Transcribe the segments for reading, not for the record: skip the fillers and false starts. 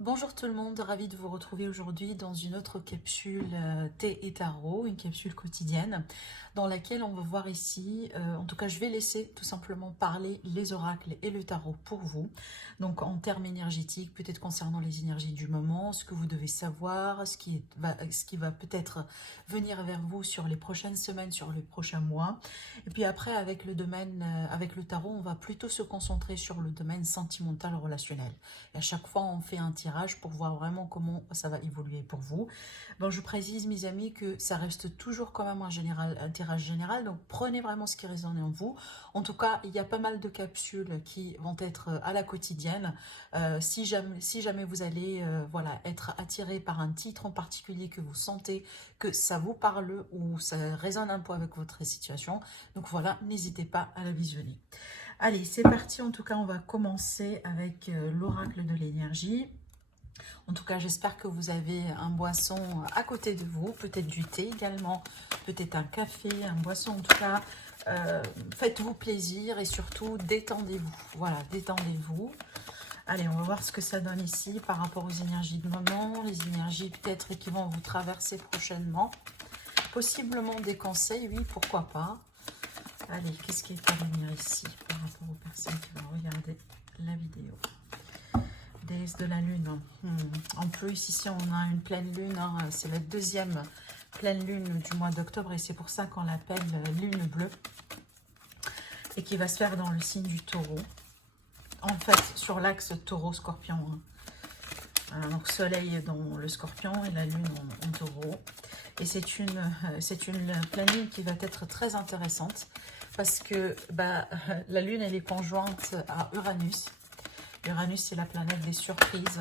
Bonjour tout le monde, ravi de vous retrouver aujourd'hui dans une autre capsule thé et tarot, une capsule quotidienne dans laquelle on va voir ici, en tout cas je vais laisser tout simplement parler les oracles et le tarot pour vous. Donc en termes énergétiques, peut-être concernant les énergies du moment, ce que vous devez savoir, ce qui va peut-être venir vers vous sur les prochaines semaines, sur les prochains mois. Et puis après avec le domaine, avec le tarot, on va plutôt se concentrer sur le domaine sentimental relationnel. Et à chaque fois, on fait un tirage pour voir vraiment comment ça va évoluer pour vous. Bon, je précise, mes amis, que ça reste toujours quand même un tirage général. Donc, prenez vraiment ce qui résonne en vous. En tout cas, il y a pas mal de capsules qui vont être à la quotidienne. Si jamais vous allez voilà, être attiré par un titre en particulier que vous sentez que ça vous parle ou ça résonne un peu avec votre situation, donc voilà, n'hésitez pas à la visionner. Allez, c'est parti. En tout cas, on va commencer avec l'oracle de l'énergie. En tout cas, j'espère que vous avez un boisson à côté de vous, peut-être du thé également, peut-être un café, un boisson. En tout cas, faites-vous plaisir et surtout détendez-vous. Voilà, détendez-vous. Allez, on va voir ce que ça donne ici par rapport aux énergies de moment, les énergies peut-être qui vont vous traverser prochainement. Possiblement des conseils, oui, pourquoi pas. Allez, qu'est-ce qui est à venir ici par rapport aux personnes qui vont regarder la vidéo? Déesse de la lune. En plus, ici, on a une pleine lune. Hein. C'est la deuxième pleine lune du mois d'octobre et c'est pour ça qu'on l'appelle lune bleue. Et qui va se faire dans le signe du taureau. En fait, sur l'axe taureau-scorpion. Hein. Donc, soleil dans le scorpion et la lune en taureau. Et c'est une pleine lune qui va être très intéressante. Parce que la lune, elle est conjointe à Uranus. Uranus, c'est la planète des surprises,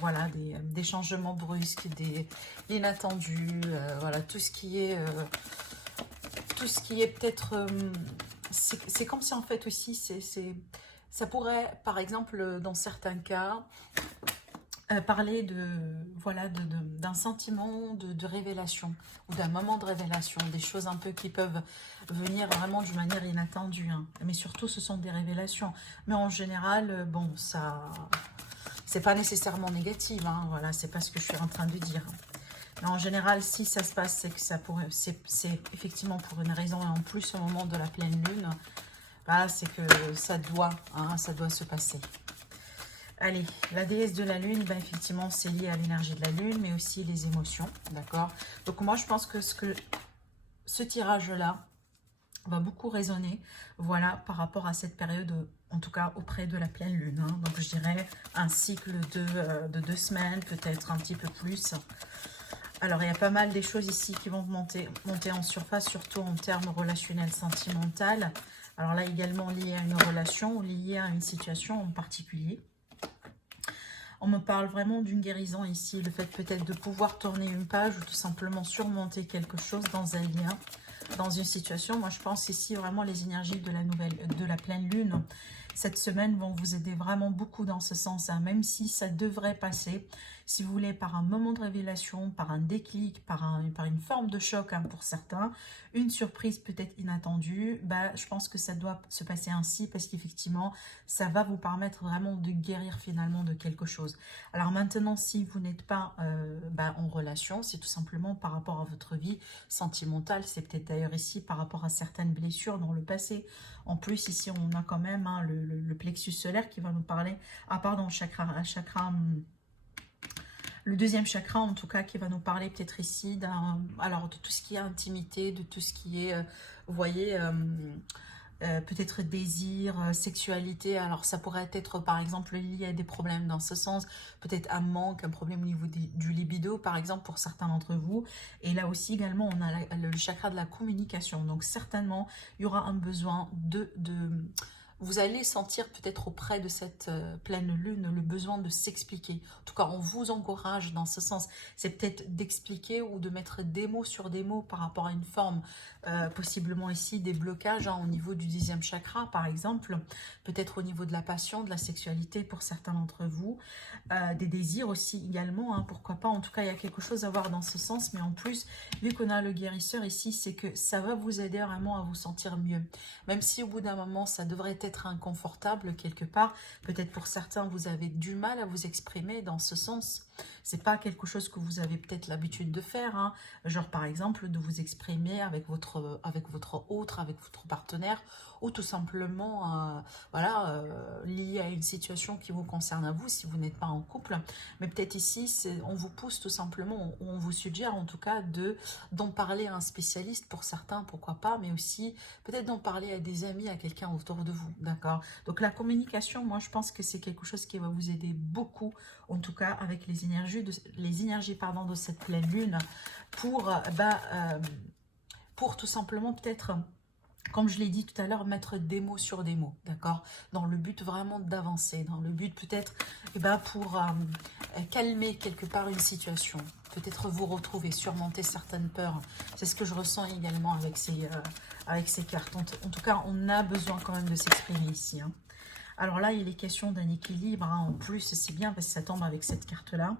voilà, des changements brusques, des inattendus, voilà, tout ce qui est peut-être... c'est comme si en fait aussi, ça pourrait, par exemple, dans certains cas, parler voilà, d'un sentiment de révélation ou d'un moment de révélation, des choses un peu qui peuvent venir vraiment d'une manière inattendue. Hein. Mais surtout, ce sont des révélations. Mais en général, bon, ça, c'est pas nécessairement négatif. Hein, voilà, c'est pas ce que je suis en train de dire. Mais en général, si ça se passe, c'est que ça pourrait, c'est effectivement pour une raison et en plus au moment de la pleine lune, bah, c'est que ça doit se passer. Allez, la déesse de la lune, ben effectivement, c'est lié à l'énergie de la lune, mais aussi les émotions, d'accord? Donc moi, je pense que ce tirage-là va beaucoup résonner, voilà, par rapport à cette période, en tout cas auprès de la pleine lune. Hein. Donc je dirais un cycle de 2 semaines, peut-être un petit peu plus. Alors, il y a pas mal des choses ici qui vont monter en surface, surtout en termes relationnels, sentimentaux. Alors là, également lié à une relation ou lié à une situation en particulier. On me parle vraiment d'une guérison ici, le fait peut-être de pouvoir tourner une page ou tout simplement surmonter quelque chose dans un lien, dans une situation. Moi, je pense ici vraiment les énergies de la pleine lune. Cette semaine vont vous aider vraiment beaucoup dans ce sens, hein, même si ça devrait passer, si vous voulez, par un moment de révélation, par un déclic, par une forme de choc hein, pour certains, une surprise peut-être inattendue, je pense que ça doit se passer ainsi parce qu'effectivement, ça va vous permettre vraiment de guérir finalement de quelque chose. Alors maintenant, si vous n'êtes pas en relation, c'est tout simplement par rapport à votre vie sentimentale, c'est peut-être d'ailleurs ici par rapport à certaines blessures dans le passé. En plus, ici, on a quand même hein, le plexus solaire qui va nous parler, le deuxième chakra en tout cas qui va nous parler peut-être ici de tout ce qui est intimité, de tout ce qui est, vous voyez, peut-être désir, sexualité. Alors ça pourrait être par exemple lié à des problèmes dans ce sens, peut-être un manque, un problème au niveau du libido par exemple pour certains d'entre vous. Et là aussi également on a le chakra de la communication. Donc certainement il y aura un besoin vous allez sentir peut-être auprès de cette pleine lune le besoin de s'expliquer. En tout cas, on vous encourage dans ce sens. C'est peut-être d'expliquer ou de mettre des mots sur des mots par rapport à une forme, possiblement ici des blocages hein, au niveau du 10e chakra, par exemple. Peut-être au niveau de la passion, de la sexualité pour certains d'entre vous. Des désirs aussi également, hein, pourquoi pas. En tout cas, il y a quelque chose à voir dans ce sens. Mais en plus, vu qu'on a le guérisseur ici, c'est que ça va vous aider vraiment à vous sentir mieux. Même si au bout d'un moment, ça devrait peut-être inconfortable quelque part. Peut-être pour certains, vous avez du mal à vous exprimer dans ce sens. C'est pas quelque chose que vous avez peut-être l'habitude de faire, hein. Genre par exemple de vous exprimer avec votre autre, avec votre partenaire, ou tout simplement voilà, lié à une situation qui vous concerne à vous si vous n'êtes pas en couple. Mais peut-être ici, on vous pousse tout simplement, on vous suggère en tout cas d'en parler à un spécialiste pour certains, pourquoi pas, mais aussi peut-être d'en parler à des amis, à quelqu'un autour de vous, d'accord? Donc la communication, moi je pense que c'est quelque chose qui va vous aider beaucoup, en tout cas avec les énergies pardon, de cette pleine lune, pour tout simplement peut-être, comme je l'ai dit tout à l'heure, mettre des mots sur des mots, d'accord? Dans le but vraiment d'avancer, dans le but peut-être pour calmer quelque part une situation, peut-être vous retrouver, surmonter certaines peurs. C'est ce que je ressens également avec ces cartes. En tout cas, on a besoin quand même de s'exprimer ici, hein. Alors là, il est question d'un équilibre, hein. En plus, c'est bien parce que ça tombe avec cette carte-là.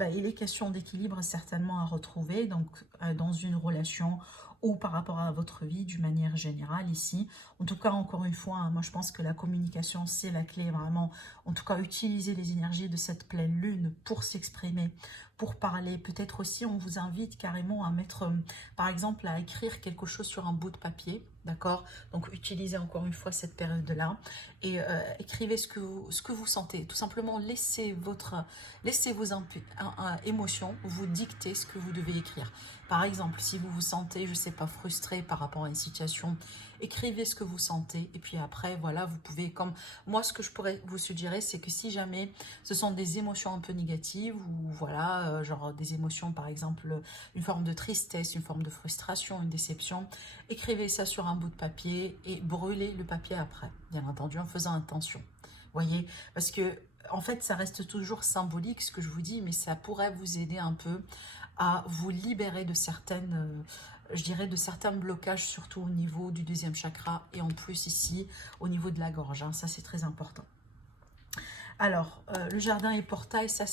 Il est question d'équilibre certainement à retrouver, donc dans une relation ou par rapport à votre vie d'une manière générale ici. En tout cas, encore une fois, hein, moi je pense que la communication, c'est la clé vraiment. En tout cas, utiliser les énergies de cette pleine lune pour s'exprimer, pour parler. Peut-être aussi, on vous invite carrément à mettre, par exemple, à écrire quelque chose sur un bout de papier. D'accord? Donc, utilisez encore une fois cette période-là et écrivez ce que vous sentez. Tout simplement, laissez vos émotions vous dicter ce que vous devez écrire. Par exemple, si vous vous sentez, je ne sais pas, frustré par rapport à une situation, écrivez ce que vous sentez. Et puis après, voilà, vous pouvez, comme moi, ce que je pourrais vous suggérer, c'est que si jamais ce sont des émotions un peu négatives ou voilà, genre des émotions, par exemple, une forme de tristesse, une forme de frustration, une déception, écrivez ça sur un bout de papier et brûlez le papier après, bien entendu, en faisant attention. Voyez, parce que en fait, ça reste toujours symbolique ce que je vous dis, mais ça pourrait vous aider un peu à vous libérer de je dirais de certains blocages, surtout au niveau du deuxième chakra et en plus ici au niveau de la gorge, hein. Ça c'est très important. Alors, le jardin et le portail, ça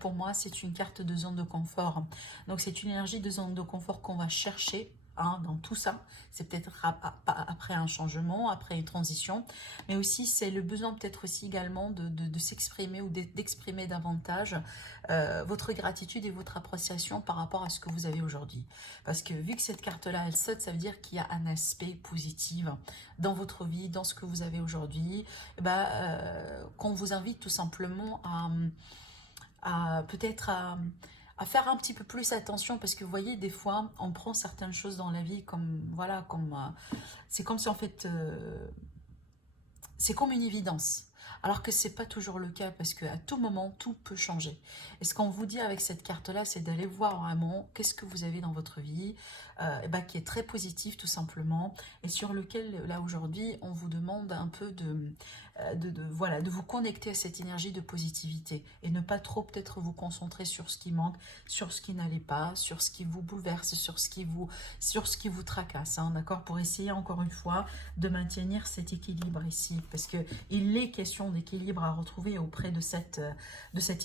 pour moi, c'est une carte de zone de confort. Donc c'est une énergie de zone de confort qu'on va chercher, hein, dans tout ça. C'est peut-être après un changement, après une transition, mais aussi c'est le besoin peut-être aussi également de s'exprimer ou d'exprimer davantage votre gratitude et votre appréciation par rapport à ce que vous avez aujourd'hui. Parce que vu que cette carte-là, elle saute, ça veut dire qu'il y a un aspect positif dans votre vie, dans ce que vous avez aujourd'hui, qu'on vous invite tout simplement peut-être à faire un petit peu plus attention, parce que vous voyez, des fois, on prend certaines choses dans la vie comme, voilà, c'est comme si en fait, c'est comme une évidence. Alors que c'est pas toujours le cas, parce qu'à tout moment, tout peut changer. Et ce qu'on vous dit avec cette carte-là, c'est d'aller voir vraiment qu'est-ce que vous avez dans votre vie, qui est très positif tout simplement, et sur lequel, là aujourd'hui, on vous demande un peu voilà, de vous connecter à cette énergie de positivité, et ne pas trop peut-être vous concentrer sur ce qui manque, sur ce qui n'allait pas, sur ce qui vous bouleverse, sur ce qui vous tracasse, hein, d'accord, pour essayer encore une fois de maintenir cet équilibre ici, parce que il est question d'équilibre à retrouver auprès de cette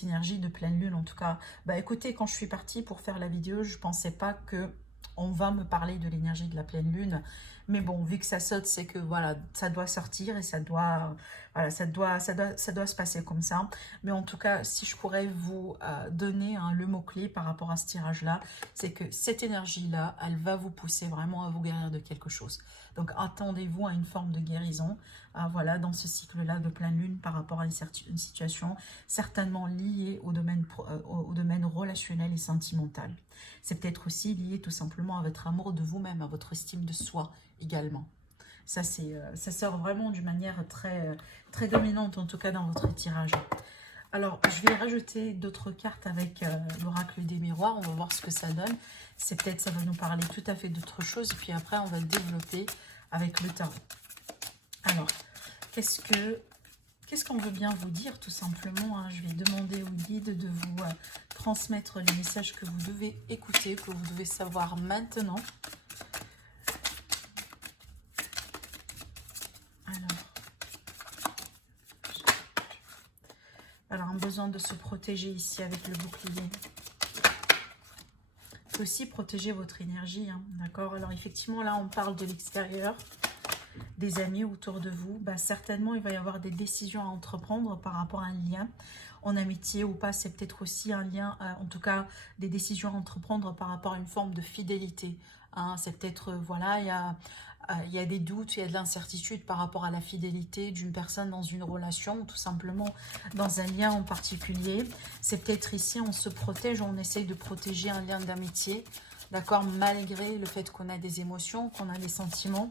énergie de pleine lune. En tout cas, écoutez, quand je suis partie pour faire la vidéo, je pensais pas que on va me parler de l'énergie de la pleine lune, mais bon, vu que ça saute, c'est que voilà, ça doit sortir et ça doit se passer comme ça. Mais en tout cas, si je pourrais vous donner le mot-clé par rapport à ce tirage-là, c'est que cette énergie-là, elle va vous pousser vraiment à vous guérir de quelque chose. Donc, attendez-vous à une forme de guérison, voilà, dans ce cycle-là de pleine lune par rapport à une situation certainement liée au domaine relationnel et sentimental. C'est peut-être aussi lié tout simplement à votre amour de vous-même, à votre estime de soi également. Ça sort vraiment d'une manière très, très dominante, en tout cas dans votre tirage. Alors, je vais rajouter d'autres cartes avec l'oracle des miroirs. On va voir ce que ça donne. Ça va nous parler tout à fait d'autre chose. Et puis après, on va développer avec le tarot. Alors, qu'est-ce qu'on veut bien vous dire, tout simplement, hein? Je vais demander au guide de vous transmettre les messages que vous devez écouter, que vous devez savoir maintenant. Alors, un besoin de se protéger ici avec le bouclier. Il faut aussi protéger votre énergie, hein, d'accord? Alors, effectivement, là, on parle de l'extérieur. des amis autour de vous, bah, certainement il va y avoir des décisions à entreprendre par rapport à un lien, en amitié ou pas. C'est peut-être aussi un lien, en tout cas des décisions à entreprendre par rapport à une forme de fidélité. Hein. C'est peut-être, voilà, il y a des doutes, il y a de l'incertitude par rapport à la fidélité d'une personne dans une relation, ou tout simplement dans un lien en particulier. C'est peut-être ici, on se protège, on essaye de protéger un lien d'amitié, d'accord, malgré le fait qu'on a des émotions, qu'on a des sentiments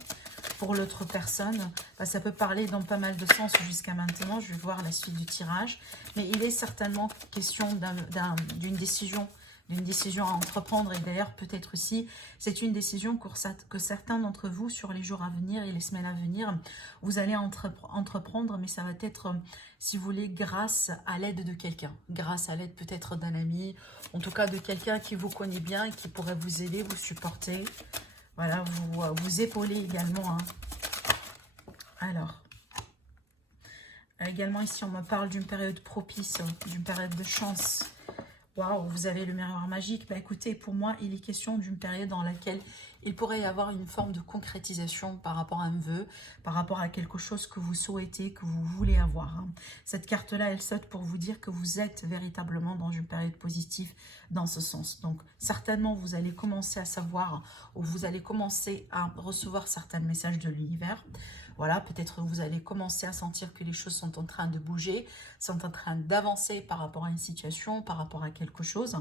pour l'autre personne. Bah, ça peut parler dans pas mal de sens jusqu'à maintenant. Je vais voir la suite du tirage. Mais il est certainement question d'une décision à entreprendre. Et d'ailleurs, peut-être aussi, c'est une décision que certains d'entre vous, sur les jours à venir et les semaines à venir, vous allez entreprendre. Mais ça va être, si vous voulez, grâce à l'aide de quelqu'un. Grâce à l'aide peut-être d'un ami. En tout cas, de quelqu'un qui vous connaît bien et qui pourrait vous aider, vous supporter. Voilà, vous épauler également. Hein. Alors, également ici, on me parle d'une période propice, d'une période de chance. Waouh, vous avez le miroir magique. Bah, écoutez, pour moi, il est question d'une période dans laquelle il pourrait y avoir une forme de concrétisation par rapport à un vœu, par rapport à quelque chose que vous souhaitez, que vous voulez avoir. Hein. Cette carte-là, elle saute pour vous dire que vous êtes véritablement dans une période positive dans ce sens. Donc, certainement, vous allez commencer à savoir, ou vous allez commencer à recevoir certains messages de l'univers. Voilà, peut-être vous allez commencer à sentir que les choses sont en train de bouger, sont en train d'avancer par rapport à une situation, par rapport à quelque chose.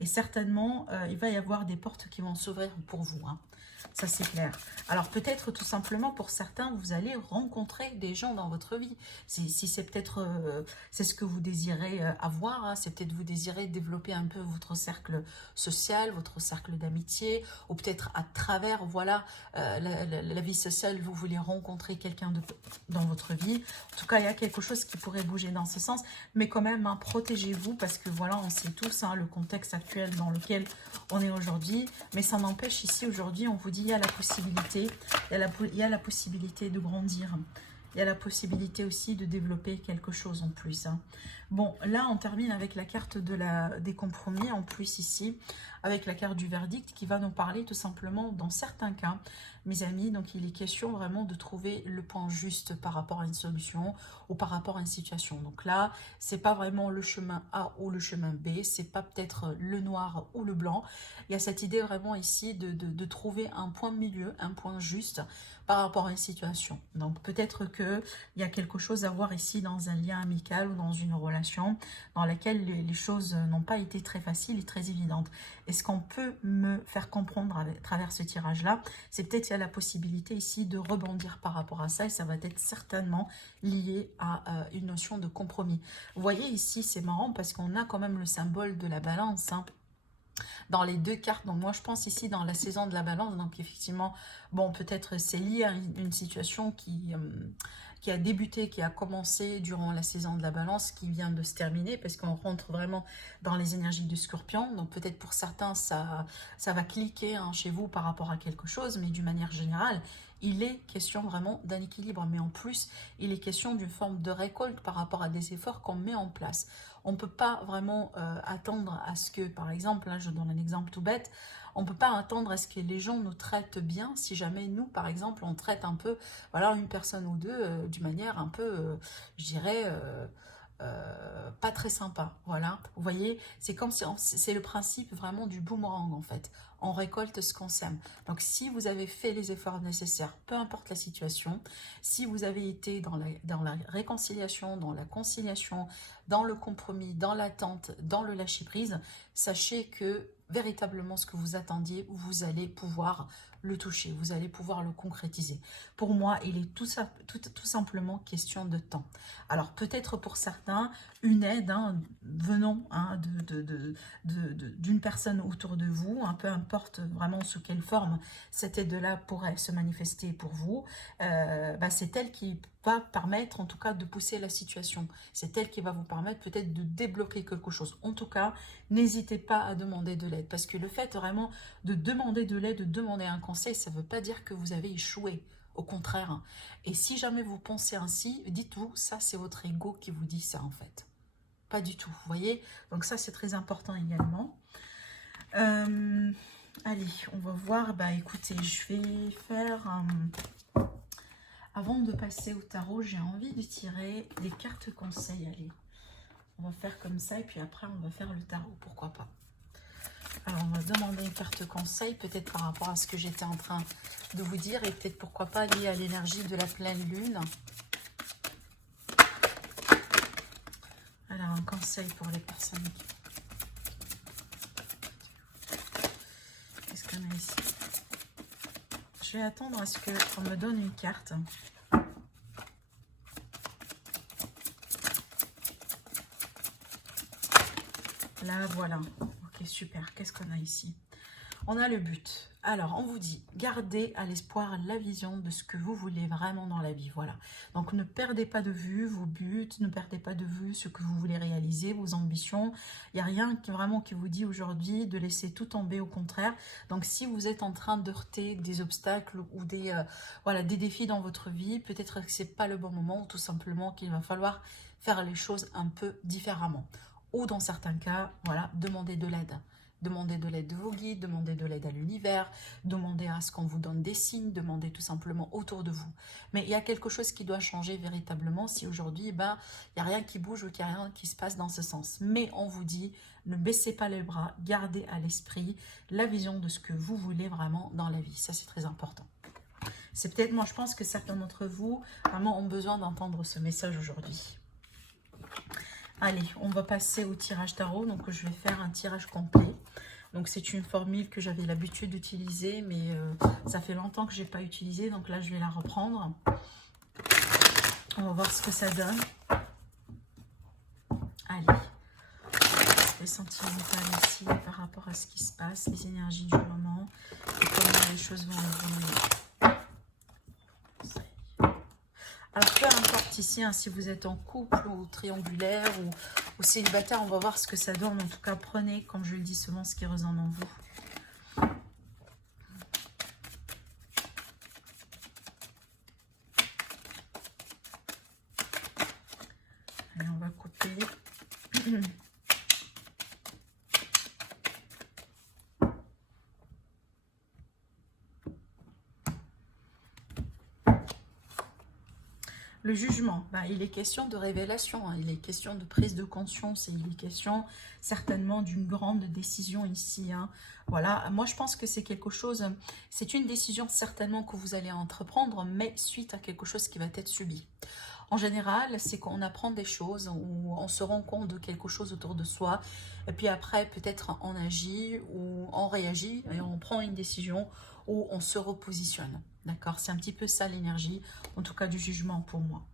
Et certainement, il va y avoir des portes qui vont s'ouvrir pour vous. Hein. Ça, c'est clair. Alors, peut-être tout simplement, pour certains, vous allez rencontrer des gens dans votre vie. Si c'est peut-être, c'est ce que vous désirez avoir, hein, c'est peut-être vous désirez développer un peu votre cercle social, votre cercle d'amitié, ou peut-être à travers, voilà, la vie sociale, vous voulez rencontrer quelqu'un dans votre vie. En tout cas, il y a quelque chose qui pourrait bouger dans ce sens, mais quand même, hein, protégez-vous, parce que voilà, on sait tous hein, le contexte actuel dans lequel on est aujourd'hui, mais ça n'empêche ici, aujourd'hui, on vous dit, il y a la possibilité, il y a la possibilité de grandir. Il y a la possibilité aussi de développer quelque chose en plus. Hein. Bon, là, on termine avec la carte des compromis, en plus ici, avec la carte du verdict qui va nous parler tout simplement, dans certains cas, mes amis, donc il est question vraiment de trouver le point juste par rapport à une solution ou par rapport à une situation. Donc là, c'est pas vraiment le chemin A ou le chemin B, c'est pas peut-être le noir ou le blanc. Il y a cette idée vraiment ici de trouver un point de milieu, un point juste par rapport à une situation. Donc peut-être qu'il y a quelque chose à voir ici dans un lien amical ou dans une relation dans laquelle les choses n'ont pas été très faciles et très évidentes. Et ce qu'on peut me faire comprendre à travers ce tirage-là, c'est peut-être qu'il y a la possibilité ici de rebondir par rapport à ça, et ça va être certainement lié à une notion de compromis. Vous voyez ici, c'est marrant parce qu'on a quand même le symbole de la balance, hein, dans les deux cartes. Donc moi je pense ici dans la saison de la balance, donc effectivement, bon peut-être c'est lié à une situation qui a débuté, qui a commencé durant la saison de la balance, qui vient de se terminer, parce qu'on rentre vraiment dans les énergies du scorpion. Donc peut-être pour certains, ça va cliquer hein, chez vous par rapport à quelque chose, mais d'une manière générale, il est question vraiment d'un équilibre. Mais en plus, il est question d'une forme de récolte par rapport à des efforts qu'on met en place. On ne peut pas vraiment attendre à ce que, par exemple, là je donne un exemple tout bête, on ne peut pas attendre à ce que les gens nous traitent bien si jamais nous, par exemple, on traite un peu, voilà, une personne ou deux d'une manière un peu, je dirais, pas très sympa. Voilà, vous voyez, c'est comme si c'est le principe vraiment du boomerang en fait. On récolte ce qu'on sème. Donc si vous avez fait les efforts nécessaires, peu importe la situation, si vous avez été dans la réconciliation, dans la conciliation, dans le compromis, dans l'attente, dans le lâcher-prise, sachez que véritablement ce que vous attendiez, vous allez pouvoir le toucher, vous allez pouvoir le concrétiser. Pour moi, il est tout simplement question de temps. Alors peut-être pour certains, une aide hein, venant hein, d'une personne autour de vous, peu importe vraiment sous quelle forme cette aide-là pourrait se manifester pour vous, c'est elle qui va permettre en tout cas de pousser la situation. C'est elle qui va vous permettre peut-être de débloquer quelque chose. En tout cas, n'hésitez pas à demander de l'aide, parce que le fait vraiment de demander de l'aide, de demander un conseil, ça ne veut pas dire que vous avez échoué. Au contraire. Et si jamais vous pensez ainsi, dites-vous, ça c'est votre ego qui vous dit ça en fait. Pas du tout, vous voyez. Donc ça c'est très important également. Allez, on va voir. Bah écoutez, je vais faire Avant de passer au tarot, j'ai envie de tirer des cartes conseils. Allez, on va faire comme ça et puis après on va faire le tarot, pourquoi pas. Alors on va demander une carte conseil, peut-être par rapport à ce que j'étais en train de vous dire et peut-être pourquoi pas lié à l'énergie de la pleine lune. Alors un conseil pour les personnes qui... Qu'est-ce qu'on a ici? Je vais attendre à ce qu'on me donne une carte. Là, voilà. Ok, super. Qu'est-ce qu'on a ici? On a le but. Alors, on vous dit, gardez à l'espoir la vision de ce que vous voulez vraiment dans la vie. Voilà. Donc, ne perdez pas de vue vos buts, ne perdez pas de vue ce que vous voulez réaliser, vos ambitions. Il n'y a rien vraiment qui vous dit aujourd'hui de laisser tout tomber, au contraire. Donc, si vous êtes en train de heurter des obstacles ou des, voilà, des défis dans votre vie, peut-être que ce n'est pas le bon moment ou tout simplement qu'il va falloir faire les choses un peu différemment. Ou dans certains cas, voilà, demandez de l'aide. Demandez de l'aide de vos guides, demandez de l'aide à l'univers, demandez à ce qu'on vous donne des signes, demandez tout simplement autour de vous. Mais il y a quelque chose qui doit changer véritablement si aujourd'hui, il n'y a rien qui bouge ou qu'il n'y a rien qui se passe dans ce sens. Mais on vous dit, ne baissez pas les bras, gardez à l'esprit la vision de ce que vous voulez vraiment dans la vie. Ça, c'est très important. C'est peut-être, moi, je pense que certains d'entre vous, vraiment, ont besoin d'entendre ce message aujourd'hui. Allez, on va passer au tirage tarot. Donc, je vais faire un tirage complet. Donc, c'est une formule que j'avais l'habitude d'utiliser, mais ça fait longtemps que je n'ai pas utilisé. Donc là, je vais la reprendre. On va voir ce que ça donne. Allez. Les sentimentales ici par rapport à ce qui se passe, les énergies du moment et comment les choses vont évoluer. Alors, peu importe ici, hein, si vous êtes en couple ou triangulaire ou célibataire, on va voir ce que ça donne. En tout cas, prenez, comme je le dis, selon ce qui résonne en vous. Allez, on va couper. Le jugement, il est question de révélation, hein, il est question de prise de conscience et il est question certainement d'une grande décision ici. Hein. Voilà, moi je pense que c'est quelque chose, c'est une décision certainement que vous allez entreprendre, mais suite à quelque chose qui va être subi. En général, c'est qu'on apprend des choses, ou on se rend compte de quelque chose autour de soi, et puis après peut-être on agit ou on réagit et on prend une décision ou on se repositionne. D'accord? C'est un petit peu ça l'énergie, en tout cas du jugement pour moi.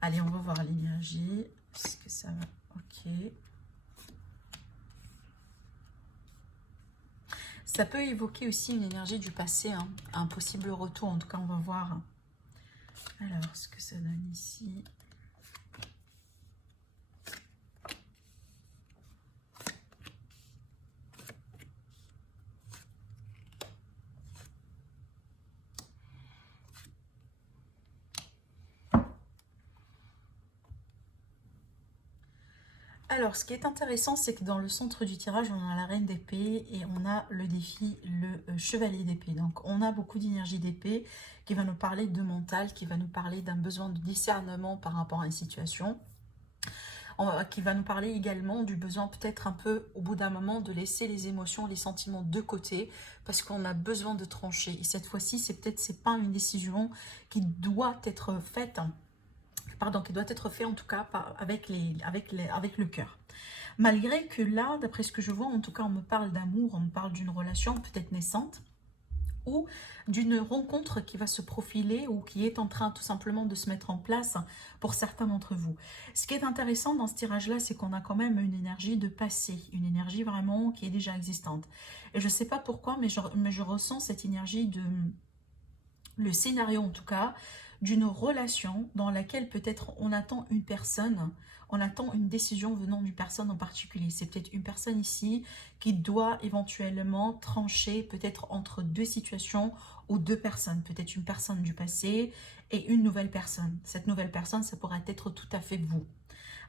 Allez, on va voir l'énergie. Est-ce que ça va? Ok. Ça peut évoquer aussi une énergie du passé, hein, un possible retour. En tout cas, on va voir. Alors, ce que ça donne ici. Alors, ce qui est intéressant, c'est que dans le centre du tirage, on a la reine d'épée et on a le défi, le chevalier d'épée. Donc, on a beaucoup d'énergie d'épée qui va nous parler de mental, qui va nous parler d'un besoin de discernement par rapport à une situation, qui va nous parler également du besoin peut-être un peu, au bout d'un moment, de laisser les émotions, les sentiments de côté, parce qu'on a besoin de trancher. Et cette fois-ci, c'est pas une décision qui doit être faite, qui doit être fait en tout cas avec le cœur. Malgré que là, d'après ce que je vois, en tout cas, on me parle d'amour, on me parle d'une relation peut-être naissante ou d'une rencontre qui va se profiler ou qui est en train tout simplement de se mettre en place pour certains d'entre vous. Ce qui est intéressant dans ce tirage-là, c'est qu'on a quand même une énergie de passé, une énergie vraiment qui est déjà existante. Et je ne sais pas pourquoi, mais je ressens cette énergie de... le scénario en tout cas, d'une relation dans laquelle peut-être on attend une personne, on attend une décision venant d'une personne en particulier. C'est peut-être une personne ici qui doit éventuellement trancher peut-être entre deux situations ou deux personnes. Peut-être une personne du passé et une nouvelle personne. Cette nouvelle personne, ça pourrait être tout à fait vous.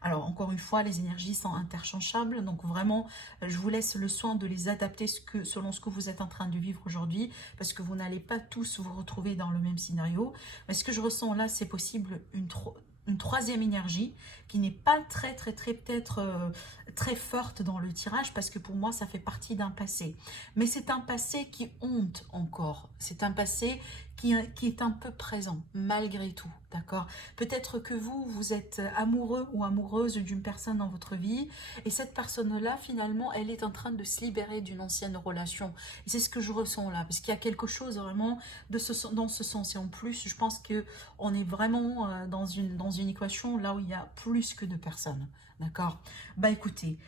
Alors, encore une fois, les énergies sont interchangeables. Donc, vraiment, je vous laisse le soin de les adapter selon ce que vous êtes en train de vivre aujourd'hui. Parce que vous n'allez pas tous vous retrouver dans le même scénario. Mais ce que je ressens là, c'est possible une troisième énergie qui n'est pas très peut-être très forte dans le tirage, parce que pour moi ça fait partie d'un passé, mais c'est un passé qui honte encore, c'est un passé qui est un peu présent malgré tout, d'accord? Peut-être que vous êtes amoureux ou amoureuse d'une personne dans votre vie, et cette personne-là finalement elle est en train de se libérer d'une ancienne relation, et c'est ce que je ressens là, parce qu'il y a quelque chose vraiment dans ce sens, et en plus je pense que on est vraiment dans une équation là où il y a plus que deux personnes, d'accord? Bah écoutez,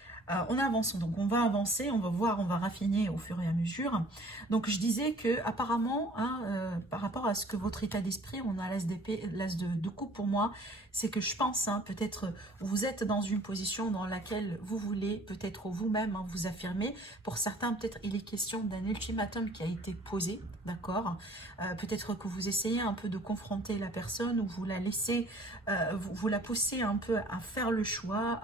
on avance, donc on va avancer, on va voir, on va raffiner au fur et à mesure. Donc je disais que apparemment, hein, par rapport à ce que votre état d'esprit, on a l'as d'épée, l'as de coupe pour moi, c'est que je pense, hein, peut-être vous êtes dans une position dans laquelle vous voulez peut-être vous-même hein, vous affirmer. Pour certains, peut-être il est question d'un ultimatum qui a été posé, d'accord? Peut-être que vous essayez un peu de confronter la personne, ou vous la laissez, vous la poussez un peu à faire le choix,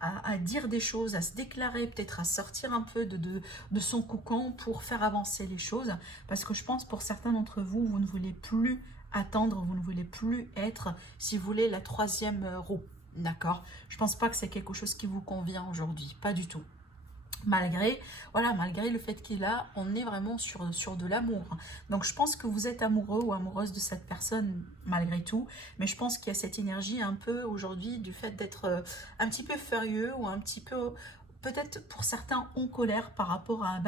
à dire des choses, à se déclarer, peut-être à sortir un peu de son cocon pour faire avancer les choses. Parce que je pense pour certains d'entre vous, vous ne voulez plus attendre, vous ne voulez plus être, si vous voulez, la troisième roue. D'accord? Je pense pas que c'est quelque chose qui vous convient aujourd'hui, pas du tout. Malgré, voilà, malgré le fait qu'il a, on est vraiment sur de l'amour. Donc je pense que vous êtes amoureux ou amoureuse de cette personne malgré tout, mais je pense qu'il y a cette énergie un peu aujourd'hui du fait d'être un petit peu furieux, ou un petit peu, peut-être pour certains, en colère par rapport à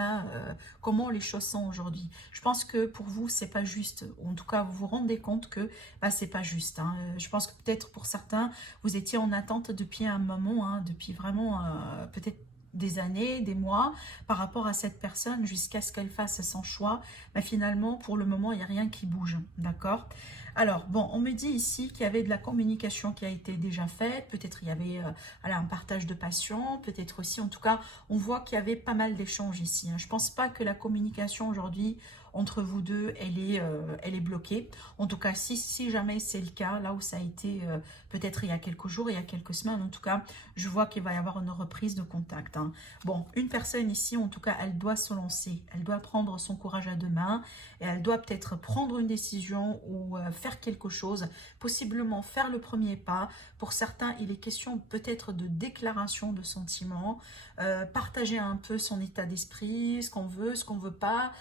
comment les choses sont aujourd'hui. Je pense que pour vous, c'est pas juste. En tout cas, vous vous rendez compte que c'est pas juste. Hein. Je pense que peut-être pour certains, vous étiez en attente depuis un moment, hein, depuis vraiment peut-être des années, des mois, par rapport à cette personne, jusqu'à ce qu'elle fasse son choix. Mais finalement, pour le moment, il n'y a rien qui bouge, d'accord? Alors, bon, on me dit ici qu'il y avait de la communication qui a été déjà faite, peut-être il y avait voilà, un partage de passion, peut-être aussi, en tout cas, on voit qu'il y avait pas mal d'échanges ici. Hein. Je ne pense pas que la communication aujourd'hui, entre vous deux, elle est bloquée. En tout cas, si jamais c'est le cas, là où ça a été peut-être il y a quelques jours, il y a quelques semaines, en tout cas, je vois qu'il va y avoir une reprise de contact. Hein. Bon, une personne ici, en tout cas, elle doit se lancer, elle doit prendre son courage à deux mains, et elle doit peut-être prendre une décision ou faire quelque chose, possiblement faire le premier pas. Pour certains, il est question peut-être de déclaration de sentiments, partager un peu son état d'esprit, ce qu'on veut, ce qu'on veut pas.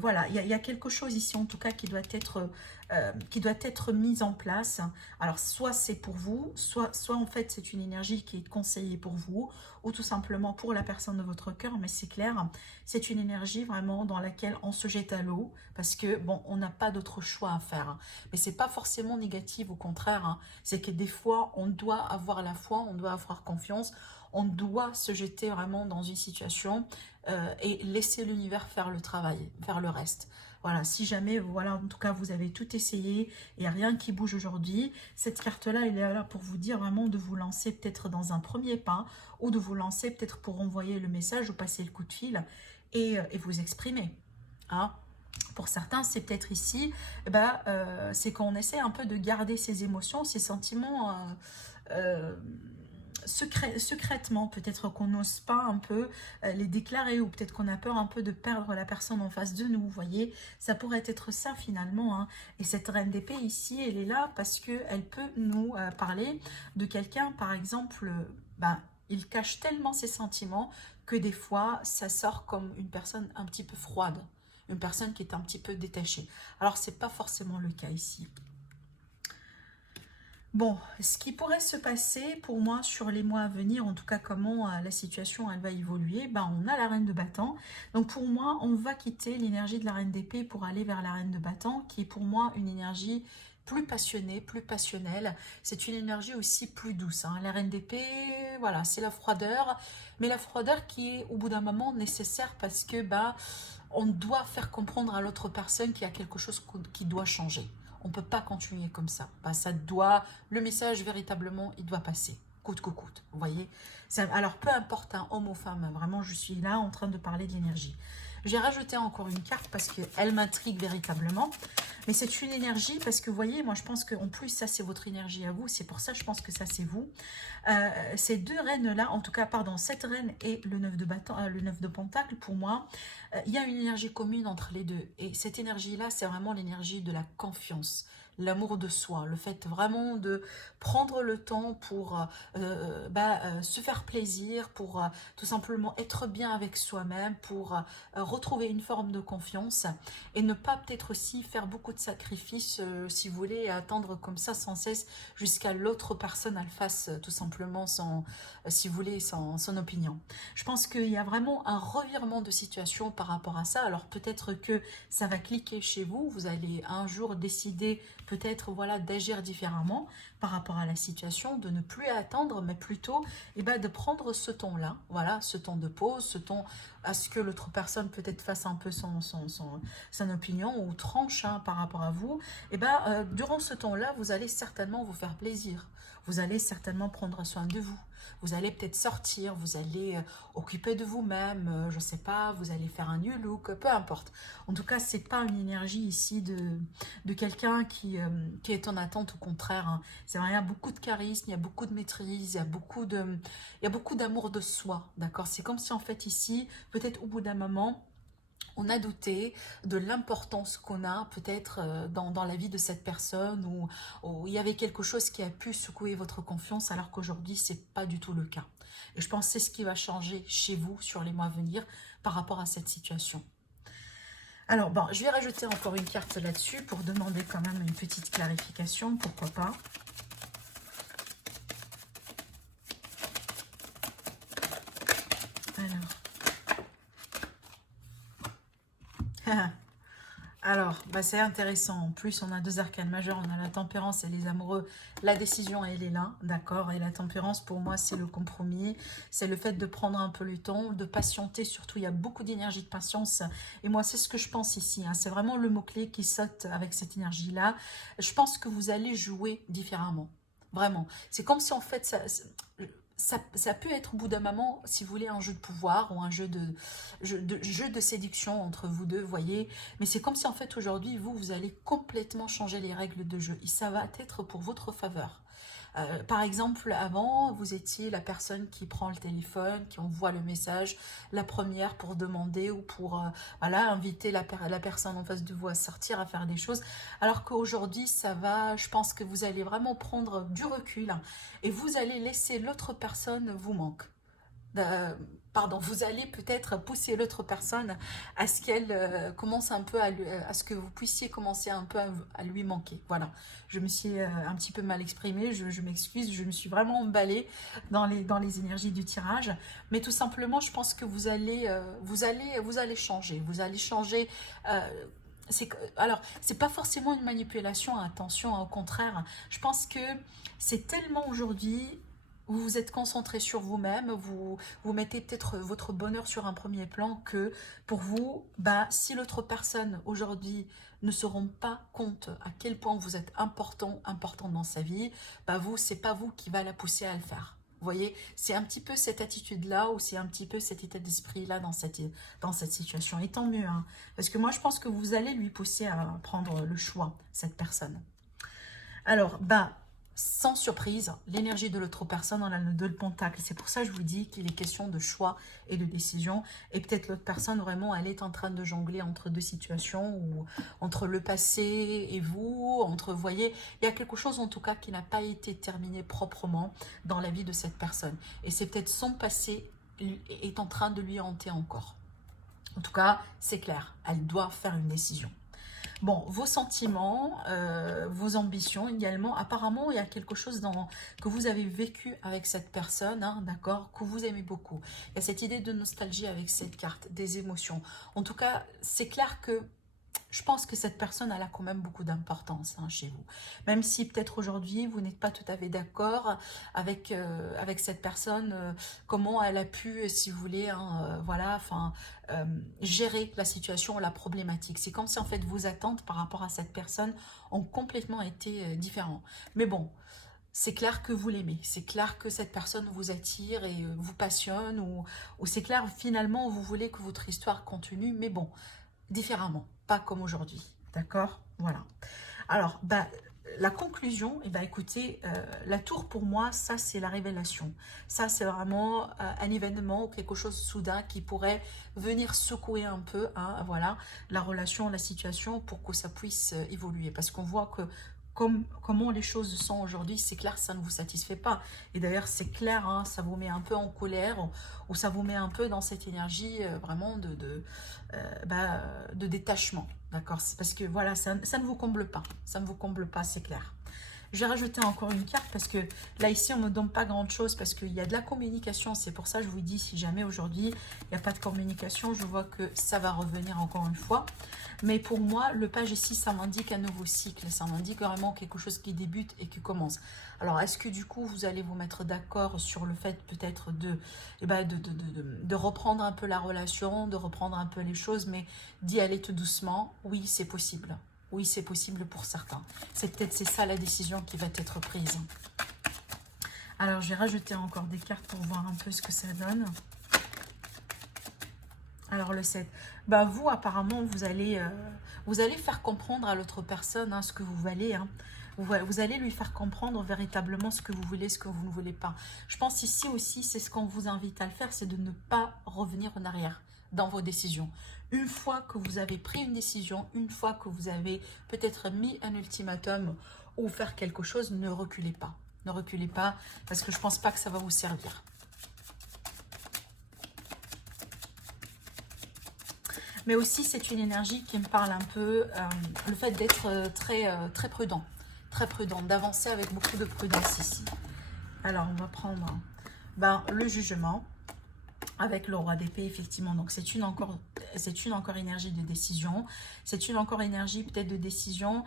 Voilà, il y a quelque chose ici, en tout cas, qui doit être mise en place. Alors, soit c'est pour vous, soit en fait, c'est une énergie qui est conseillée pour vous, ou tout simplement pour la personne de votre cœur, mais c'est clair, c'est une énergie vraiment dans laquelle on se jette à l'eau, parce que, bon, on n'a pas d'autre choix à faire. Hein. Mais c'est pas forcément négatif, au contraire, hein. C'est que des fois, on doit avoir la foi, on doit avoir confiance, on doit se jeter vraiment dans une situation et laisser l'univers faire le travail, faire le reste. Voilà, si jamais, voilà, en tout cas, vous avez tout essayé, il n'y a rien qui bouge aujourd'hui, cette carte-là, elle est là pour vous dire vraiment de vous lancer peut-être dans un premier pas, ou de vous lancer peut-être pour envoyer le message ou passer le coup de fil et vous exprimer. Hein. Pour certains, c'est peut-être ici, c'est qu'on essaie un peu de garder ses émotions, ses sentiments secrètement, peut-être qu'on n'ose pas un peu les déclarer, ou peut-être qu'on a peur un peu de perdre la personne en face de nous, vous voyez, ça pourrait être ça finalement, hein. Et cette reine d'épée ici, elle est là parce qu'elle peut nous parler de quelqu'un, par exemple, il cache tellement ses sentiments que des fois, ça sort comme une personne un petit peu froide, une personne qui est un petit peu détachée. Alors, c'est pas forcément le cas ici. Bon, ce qui pourrait se passer pour moi sur les mois à venir, en tout cas comment la situation elle va évoluer, on a la reine de bâton. Donc pour moi, on va quitter l'énergie de la reine d'épée pour aller vers la reine de bâton, qui est pour moi une énergie plus passionnée, plus passionnelle. C'est une énergie aussi plus douce. Hein. La reine d'épée, voilà, c'est la froideur, mais la froideur qui est au bout d'un moment nécessaire parce que on doit faire comprendre à l'autre personne qu'il y a quelque chose qui doit changer. On ne peut pas continuer comme ça. Le message, véritablement, il doit passer. coûte que coûte, vous voyez. Alors, peu importe, un homme ou femme, vraiment, je suis là en train de parler de l'énergie. J'ai rajouté encore une carte parce qu'elle m'intrigue véritablement. Mais c'est une énergie parce que, vous voyez, moi, je pense qu'en plus, ça, c'est votre énergie à vous. C'est pour ça, je pense que ça, c'est vous. Ces deux reines-là, en tout cas, pardon, cette reine et le 9 de bâton, le 9 de pentacle, pour moi, il y a une énergie commune entre les deux. Et cette énergie-là, c'est vraiment l'énergie de la confiance, l'amour de soi, le fait vraiment de prendre le temps pour se faire plaisir, pour tout simplement être bien avec soi-même, pour retrouver une forme de confiance et ne pas peut-être aussi faire beaucoup de sacrifices, si vous voulez, et attendre comme ça sans cesse jusqu'à l'autre personne elle fasse tout simplement si vous voulez, son opinion. Je pense qu'il y a vraiment un revirement de situation par rapport à ça. Alors peut-être que ça va cliquer chez vous, vous allez un jour décider peut-être voilà d'agir différemment par rapport à la situation, de ne plus attendre, mais plutôt de prendre ce temps-là, voilà, ce temps de pause, ce temps à ce que l'autre personne peut-être fasse un peu son opinion ou tranche par rapport à vous. Durant ce temps-là, vous allez certainement vous faire plaisir. Vous allez certainement prendre soin de vous. Vous allez peut-être sortir, vous allez occuper de vous-même, je ne sais pas, vous allez faire un new look, peu importe. En tout cas, c'est pas une énergie ici de quelqu'un qui est en attente, au contraire. Hein. C'est vrai, il y a beaucoup de charisme, il y a beaucoup de maîtrise, il y a beaucoup d'amour de soi, d'accord? C'est comme si en fait ici, peut-être au bout d'un moment, on a douté de l'importance qu'on a peut-être dans la vie de cette personne ou il y avait quelque chose qui a pu secouer votre confiance alors qu'aujourd'hui, c'est pas du tout le cas. Et je pense que c'est ce qui va changer chez vous sur les mois à venir par rapport à cette situation. Alors, bon, je vais rajouter encore une carte là-dessus pour demander quand même une petite clarification, pourquoi pas. Alors, c'est intéressant. En plus, on a deux arcanes majeurs. On a la tempérance et les amoureux. La décision, elle est là, d'accord? Et la tempérance, pour moi, c'est le compromis. C'est le fait de prendre un peu le temps, de patienter. Surtout, il y a beaucoup d'énergie de patience. Et moi, c'est ce que je pense ici. Hein. C'est vraiment le mot-clé qui saute avec cette énergie-là. Je pense que vous allez jouer différemment. Vraiment. C'est comme si, en fait, ça peut être au bout d'un moment, si vous voulez, un jeu de pouvoir ou un jeu de séduction entre vous deux, voyez. Mais c'est comme si en fait aujourd'hui, vous allez complètement changer les règles de jeu. Et ça va être pour votre faveur. Par exemple, avant, vous étiez la personne qui prend le téléphone, qui envoie le message, la première pour demander ou pour voilà, inviter la personne en face de vous à sortir, à faire des choses. Alors qu'aujourd'hui, ça va, je pense que vous allez vraiment prendre du recul et vous allez laisser l'autre personne vous manque. Pardon, vous allez peut-être pousser l'autre personne à ce qu'elle commence un peu à ce que vous puissiez commencer un peu à lui manquer. Voilà, je me suis un petit peu mal exprimée, je m'excuse, je me suis vraiment emballée dans les énergies du tirage, mais tout simplement, je pense que vous allez changer, alors, c'est pas forcément une manipulation, attention, au contraire, je pense que c'est tellement aujourd'hui vous vous êtes concentré sur vous-même, vous mettez peut-être votre bonheur sur un premier plan que pour vous, si l'autre personne aujourd'hui ne se rend pas compte à quel point vous êtes important dans sa vie, c'est pas vous qui va la pousser à le faire. Vous voyez, c'est un petit peu cette attitude-là ou c'est un petit peu cet état d'esprit-là dans cette situation. Et tant mieux, hein, parce que moi, je pense que vous allez lui pousser à prendre le choix, cette personne. Alors, sans surprise, l'énergie de l'autre personne, on a le 2 de pentacle. C'est pour ça que je vous dis qu'il est question de choix et de décision. Et peut-être l'autre personne, vraiment, elle est en train de jongler entre deux situations, ou entre le passé et vous, vous voyez, il y a quelque chose en tout cas qui n'a pas été terminé proprement dans la vie de cette personne. Et c'est peut-être son passé est en train de lui hanter encore. En tout cas, c'est clair, elle doit faire une décision. Bon, vos sentiments, vos ambitions également. Apparemment, il y a quelque chose que vous avez vécu avec cette personne, hein, d'accord, que vous aimez beaucoup. Il y a cette idée de nostalgie avec cette carte, des émotions. En tout cas, c'est clair que je pense que cette personne, elle a quand même beaucoup d'importance chez vous. Même si peut-être aujourd'hui, vous n'êtes pas tout à fait d'accord avec cette personne, comment elle a pu, si vous voulez, voilà, gérer la situation, la problématique. C'est comme si en fait vos attentes par rapport à cette personne ont complètement été différentes. Mais bon, c'est clair que vous l'aimez, c'est clair que cette personne vous attire et vous passionne, ou c'est clair finalement vous voulez que votre histoire continue, mais bon, différemment, pas comme aujourd'hui, d'accord? Voilà. Alors, bah, la conclusion, eh ben, écoutez, la tour pour moi, ça c'est la révélation. Ça c'est vraiment un événement ou quelque chose de soudain qui pourrait venir secouer un peu, hein, voilà, la relation, la situation pour que ça puisse évoluer. Parce qu'on voit que comment les choses sont aujourd'hui, c'est clair, ça ne vous satisfait pas. Et d'ailleurs, c'est clair, hein, ça vous met un peu en colère ou ça vous met un peu dans cette énergie vraiment de détachement. D'accord? C'est parce que voilà, ça ne vous comble pas. Ça ne vous comble pas, c'est clair. Je vais rajouter encore une carte parce que là, ici, on ne me donne pas grand-chose parce qu'il y a de la communication. C'est pour ça que je vous dis, si jamais aujourd'hui, il n'y a pas de communication, je vois que ça va revenir encore une fois. Mais pour moi, le page ici, ça m'indique un nouveau cycle. Ça m'indique vraiment quelque chose qui débute et qui commence. Alors, est-ce que du coup, vous allez vous mettre d'accord sur le fait peut-être de reprendre un peu la relation, de reprendre un peu les choses, mais d'y aller tout doucement? Oui, c'est possible. Oui, c'est possible pour certains. C'est ça la décision qui va être prise. Alors, je vais rajouter encore des cartes pour voir un peu ce que ça donne. Alors, le 7. Bah, vous, apparemment, vous allez faire comprendre à l'autre personne hein, ce que vous valez. Hein. Vous allez lui faire comprendre véritablement ce que vous voulez, ce que vous ne voulez pas. Je pense ici aussi, c'est ce qu'on vous invite à le faire, c'est de ne pas revenir en arrière dans vos décisions. Une fois que vous avez pris une décision, une fois que vous avez peut-être mis un ultimatum ou faire quelque chose, ne reculez pas. Ne reculez pas parce que je ne pense pas que ça va vous servir. Mais aussi, c'est une énergie qui me parle un peu, le fait d'être très prudent. Très prudent, d'avancer avec beaucoup de prudence ici. Alors, on va prendre le jugement. Avec le roi d'épée, effectivement, donc c'est une encore énergie de décision, c'est une encore énergie peut-être de décision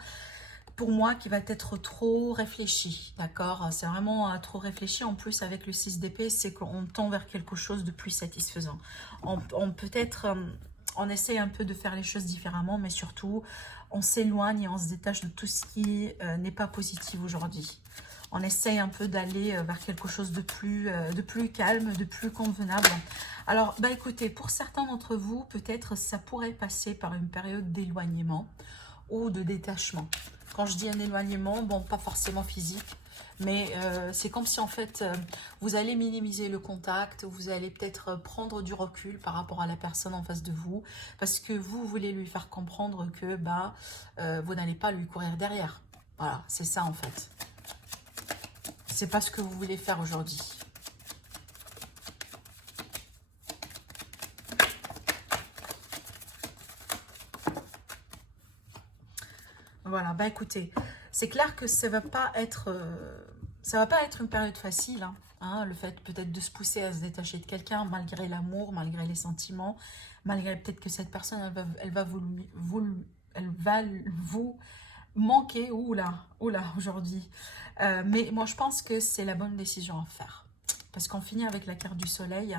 pour moi qui va être trop réfléchie, d'accord? C'est vraiment trop réfléchi, en plus avec le 6 d'épée, c'est qu'on tend vers quelque chose de plus satisfaisant. On essaye un peu de faire les choses différemment, mais surtout, on s'éloigne et on se détache de tout ce qui n'est pas positif aujourd'hui. On essaye un peu d'aller vers quelque chose de plus calme, de plus convenable. Alors, écoutez, pour certains d'entre vous, peut-être ça pourrait passer par une période d'éloignement ou de détachement. Quand je dis un éloignement, bon, pas forcément physique, mais c'est comme si en fait, vous allez minimiser le contact, vous allez peut-être prendre du recul par rapport à la personne en face de vous, parce que vous voulez lui faire comprendre que vous n'allez pas lui courir derrière. Voilà, c'est ça en fait. C'est pas ce que vous voulez faire aujourd'hui. Voilà, écoutez, c'est clair que ça va pas être une période facile, hein, le fait peut-être de se pousser à se détacher de quelqu'un malgré l'amour, malgré les sentiments, malgré peut-être que cette personne, elle va vous manquer, oula, aujourd'hui. Mais moi, je pense que c'est la bonne décision à faire. Parce qu'on finit avec la carte du soleil.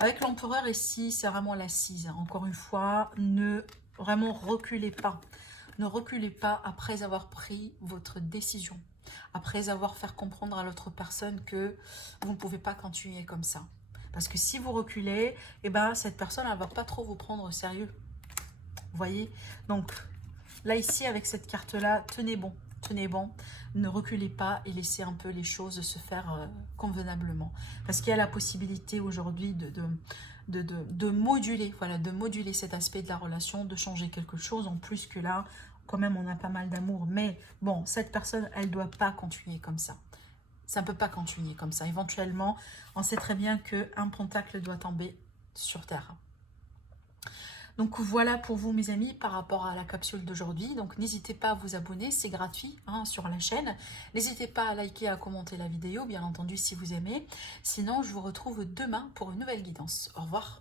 Avec l'empereur ici, c'est vraiment l'assise. Encore une fois, ne vraiment reculez pas. Ne reculez pas après avoir pris votre décision. Après avoir fait comprendre à l'autre personne que vous ne pouvez pas continuer comme ça. Parce que si vous reculez, cette personne, elle ne va pas trop vous prendre au sérieux. Vous voyez? Donc, là, ici, avec cette carte-là, tenez bon. Tenez bon, ne reculez pas et laissez un peu les choses se faire convenablement. Parce qu'il y a la possibilité aujourd'hui de moduler, voilà, de moduler cet aspect de la relation, de changer quelque chose. En plus que là, quand même, on a pas mal d'amour. Mais bon, cette personne, elle ne doit pas continuer comme ça. Ça ne peut pas continuer comme ça. Éventuellement, on sait très bien qu'un pentacle doit tomber sur terre. Donc voilà pour vous mes amis par rapport à la capsule d'aujourd'hui. Donc n'hésitez pas à vous abonner, c'est gratuit sur la chaîne. N'hésitez pas à liker, à commenter la vidéo, bien entendu si vous aimez. Sinon je vous retrouve demain pour une nouvelle guidance. Au revoir.